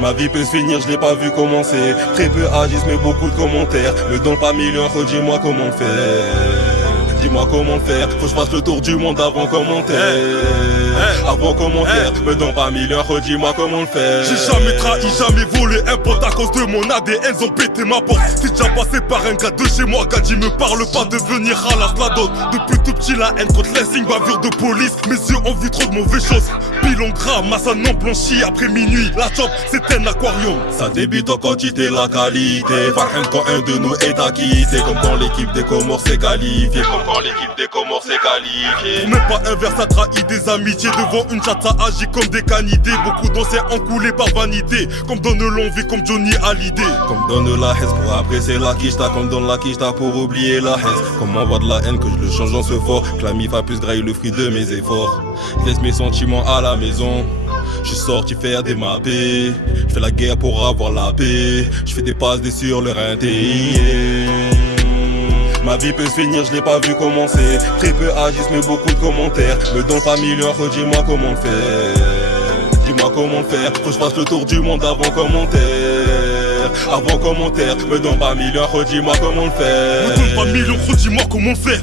Ma vie peut se finir, je l'ai pas vu commencer. Très peu agissent mais beaucoup de commentaires. Me donne pas millions, redis-moi comment faire. Dis-moi comment faire, faut que je fasse le tour du monde avant commentaire. Avant commentaire, me donne pas millions, redis-moi comment le faire. J'ai jamais trahi, jamais volé un pote à cause de mon ADN, ils ont pété ma porte. T'es déjà passé par un gars de chez moi, Gadji me parle pas de venir à la dot. Depuis tout petit la haine contre les signes, bavure de police. Mes yeux ont vu trop de mauvaises choses. Pilon gras, massa non blanchi après minuit. La chop, c'est un aquarium. Ça débute en quantité, la qualité. Farhan quand un de nous est acquitté. Comme quand l'équipe des Comores s'est qualifiée. Comme quand l'équipe des Comores s'est qualifiée. Même pas un verre, ça trahit des amitiés. Devant une chatte, ça agit comme des canidés. Beaucoup d'anciens encoulés par vanité. Comme donne l'envie, comme Johnny Hallyday. Comme donne la haine pour apprécier la quicheta. Comme donne la quicheta pour oublier la haine. Comme envoie de la haine que je le change en ce fort. Que la mif a plus graille le fruit de mes efforts. Je laisse mes sentiments à la maison. Je suis sorti faire des mappés. Je fais la guerre pour avoir la paix. Je fais des passes des sur le rinté. Ma vie peut se finir, je l'ai pas vu commencer. Très peu agissent mais beaucoup de commentaires. Me donne pas millions, redis-moi comment le faire. Dis-moi comment le faire, faut que je fasse le tour du monde avant commentaire. Avant commentaire, me donne pas millions, redis-moi comment le faire. Me donne pas millions, redis-moi comment le faire.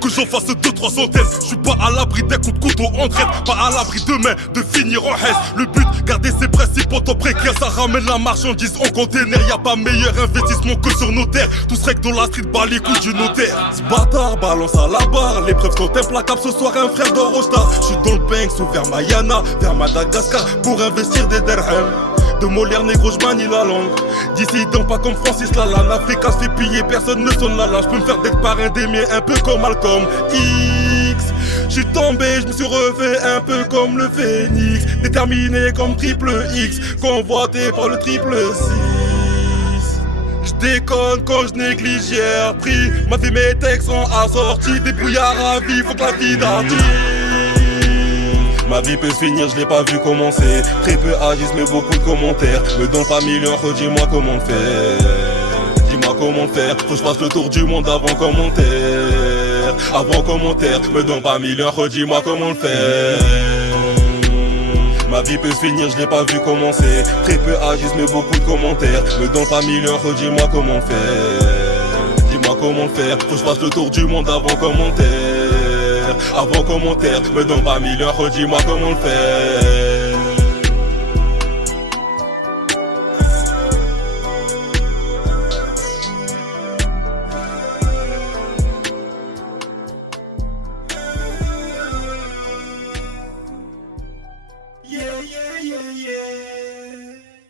Que j'en fasse 2-3 centaines. Je suis pas à l'abri d'un coup de couteau en traite. Pas à l'abri demain de finir en haine. Le but, garder ses principes en temps précaire. Ça ramène la marchandise en container. Y'a pas meilleur investissement que sur nos terres. Tout serait que dans la street, bat les couilles du notaire. Ce bâtard balance à la barre. Les preuves sont implacables, ce soir un frère de Rosta. Je suis dans le Banks ou vers Mayana, vers Madagascar. Pour investir des dirhams. De Molière négro, j'manie la langue. Dissident pas comme Francis Lalanne. Africa se fait piller, personne ne sonne la langue. J'peux me faire d'être parrain des miens, un peu comme Malcolm X. J'suis tombé, j'me suis refait un peu comme le phénix. Déterminé comme triple X, convoité par le triple 6. J'déconne quand j'néglige, j'ai repris. Ma vie, mes textes sont assortis. Des brouillards à vie, faut que la vie d'artiste. Ma vie peut se finir, je l'ai pas vu commencer. Très peu agissent mais beaucoup de commentaires. Me donne pas millions, redis-moi comment le faire. Dis-moi comment le faire, faut que je fasse le tour du monde avant commentaire. Avant commentaire, me donne pas millions, redis-moi comment le faire. Ma vie peut se finir, je l'ai pas vu commencer. Très peu agissent mais beaucoup de commentaires. Me donne pas millions, redis-moi comment le faire. Dis-moi comment le faire, faut que je fasse le tour du monde avant commentaire. Avant commentaire, me donne pas millions, redis-moi comment le faire.